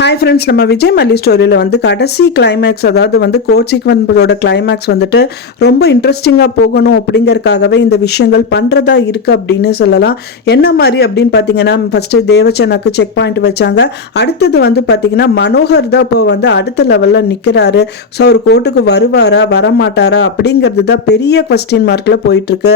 Hi friends, நம்ம விஜய் மல்லி ஸ்டோரியில் வந்து கடைசி கிளைமேக்ஸ், அதாவது வந்து கோட் சீக்வன்ஸோட கிளைமேக்ஸ் வந்துட்டு ரொம்ப இன்ட்ரெஸ்டிங்காக போகணும் அப்படிங்கறதுக்காகவே இந்த விஷயங்கள் பண்ணுறதா இருக்குது அப்படின்னு சொல்லலாம். என்ன மாதிரி அப்படின்னு பார்த்தீங்கன்னா, ஃபஸ்ட்டு தேவச்சனாக்கு செக் பாயிண்ட் வச்சாங்க. அடுத்தது வந்து பார்த்தீங்கன்னா மனோகர் தான் இப்போ வந்து அடுத்த லெவலில் நிற்கிறாரு. ஸோ அவர் கோர்ட்டுக்கு வருவாரா வரமாட்டாரா அப்படிங்கிறது தான் பெரிய கொஸ்டின் மார்க்கில் போயிட்டுருக்கு.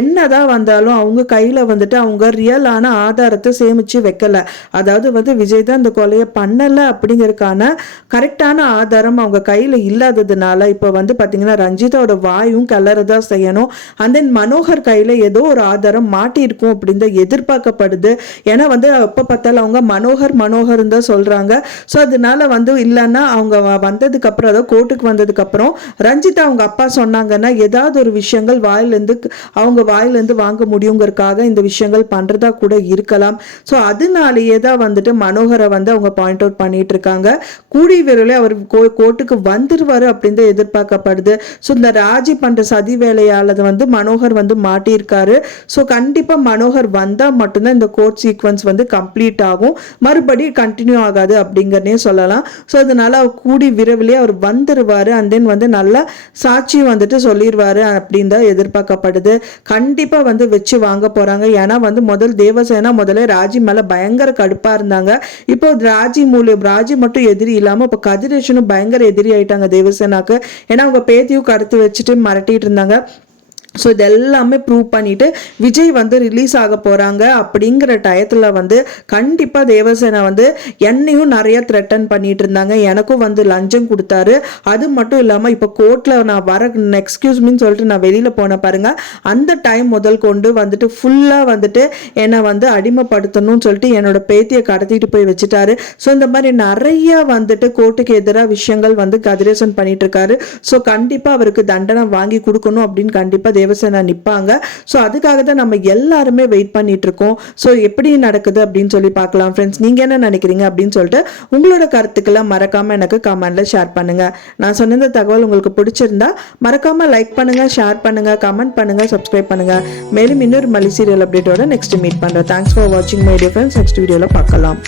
என்ன தான் வந்தாலும் அவங்க கையில் வந்துட்டு அவங்க ரியலான ஆதாரத்தை சேமித்து வைக்கலை. அதாவது வந்து விஜய் தான் இந்த கொலையை பண்ணலை அப்படிங்கறதுக்கான கரெக்டான ஆதாரம் அவங்க கையில் இல்லாததுனால இப்போ வந்து பார்த்தீங்கன்னா ரஞ்சிதாவோட வாயும் கலரதான் செய்யணும். அண்ட் தென் மனோகர் கையில் ஏதோ ஒரு ஆதாரம் மாட்டியிருக்கும் அப்படின்னு தான் எதிர்பார்க்கப்படுது. ஏன்னா வந்து எப்போ பார்த்தாலும் அவங்க மனோகர் தான் சொல்கிறாங்க. ஸோ அதனால வந்து இல்லைன்னா அவங்க வந்ததுக்கு அப்புறம், அதாவது கோர்ட்டுக்கு வந்ததுக்கு அப்புறம் ரஞ்சிதா அவங்க அப்பா சொன்னாங்கன்னா ஏதாவது ஒரு விஷயங்கள் அவங்க வாயிலேருந்து வாங்க முடியுங்கிறதுக்காக இந்த விஷயங்கள் பண்ணுறதா கூட இருக்கலாம். ஸோ அதனாலேயே தான் வந்துட்டு மனோகரை வந்து அவங்க பாயிண்ட் அவுட் பண்ணிட்டு இருக்காங்க. கூடி விரைவில் அவர் கோர்ட்டுக்கு வந்துருவாரு அப்படின்னு எதிர்பார்க்கப்படுது. ஸோ இந்த ராஜி பண்ற சதி வேலையால வந்து மனோகர் வந்து மாட்டியிருக்காரு. ஸோ கண்டிப்பா மனோகர் வந்தா மட்டும்தான் இந்த கோர்ட் சீக்வன்ஸ் வந்து கம்ப்ளீட் ஆகும், மறுபடி கண்டினியூ ஆகாது அப்படிங்கிறனே சொல்லலாம். ஸோ அதனால அவர் கூடி விரைவிலே அவர் வந்துருவாரு. அண்ட் தென் வந்து நல்ல சாட்சி வந்துட்டு சொல்லிடுவாரு அப்படின்னு தான் எதிர்பார்க்கப்படுது. கண்டிப்பா வந்து வச்சு வாங்க போறாங்க. ஏன்னா வந்து தேவசேனா முதல்ல ராஜி மேல பயங்கர கடுப்பா இருந்தாங்க. இப்போ ராஜி மட்டும் எதிரி இல்லாம இப்போ கதிரேஷனும் பயங்கர எதிரி ஆயிட்டாங்க தேவசேனாக்கு. ஏன்னா அவங்க பேத்தியும் கருத்து வச்சுட்டு மிரட்டிட்டு இருந்தாங்க. ஸோ இதெல்லாமே ப்ரூவ் பண்ணிட்டு விஜய் வந்து ரிலீஸ் ஆக போகிறாங்க அப்படிங்கிற டயத்தில் வந்து கண்டிப்பாக தேவசேனா வந்து என்னையும் நிறைய த்ரெட்டன் பண்ணிட்டு இருந்தாங்க. எனக்கும் வந்து லஞ்சம் கொடுத்தாரு. அது மட்டும் இல்லாமல் இப்போ கோர்ட்டில் நான் வர எக்ஸ்கியூஸ் மீன்னு சொல்லிட்டு நான் வெளியில் போன பாருங்க, அந்த டைம் முதல் கொண்டு வந்துட்டு ஃபுல்லாக வந்துட்டு என்னை வந்து அடிமைப்படுத்தணும்னு சொல்லிட்டு என்னோட பேத்தியை கடத்திட்டு போய் வச்சுட்டாரு. ஸோ இந்த மாதிரி நிறைய வந்துட்டு கோர்ட்டுக்கு எதிராக விஷயங்கள் வந்து கதிரேசன் பண்ணிட்டு இருக்காரு. ஸோ கண்டிப்பாக அவருக்கு தண்டனை வாங்கி கொடுக்கணும் அப்படின்னு கண்டிப்பாக தேவசேனா நிற்பாங்க. ஸோ அதுக்காக தான் நம்ம எல்லாருமே வெயிட் பண்ணிட்டு இருக்கோம். ஸோ எப்படி நடக்குது அப்படின்னு சொல்லி பார்க்கலாம். ஃப்ரெண்ட்ஸ், நீங்க என்ன நினைக்கிறீங்க அப்படின்னு சொல்லிட்டு உங்களோட கருத்துக்களை மறக்காம எனக்கு கமெண்ட்ல ஷேர் பண்ணுங்க. நான் சொன்ன இந்த தகவல் உங்களுக்கு பிடிச்சிருந்தா மறக்காம லைக் பண்ணுங்க, ஷேர் பண்ணுங்க, கமெண்ட் பண்ணுங்க, சப்ஸ்கிரைப் பண்ணுங்க. மேலும் இன்னொரு மல்லி சீரியல் அப்டேட்டோட நெக்ஸ்ட் மீட் பண்றேன். தேங்க்ஸ் ஃபார் வாட்சிங் மை டியர் ஃப்ரெண்ட்ஸ். நெக்ஸ்ட் வீடியோல பார்க்கலாம்.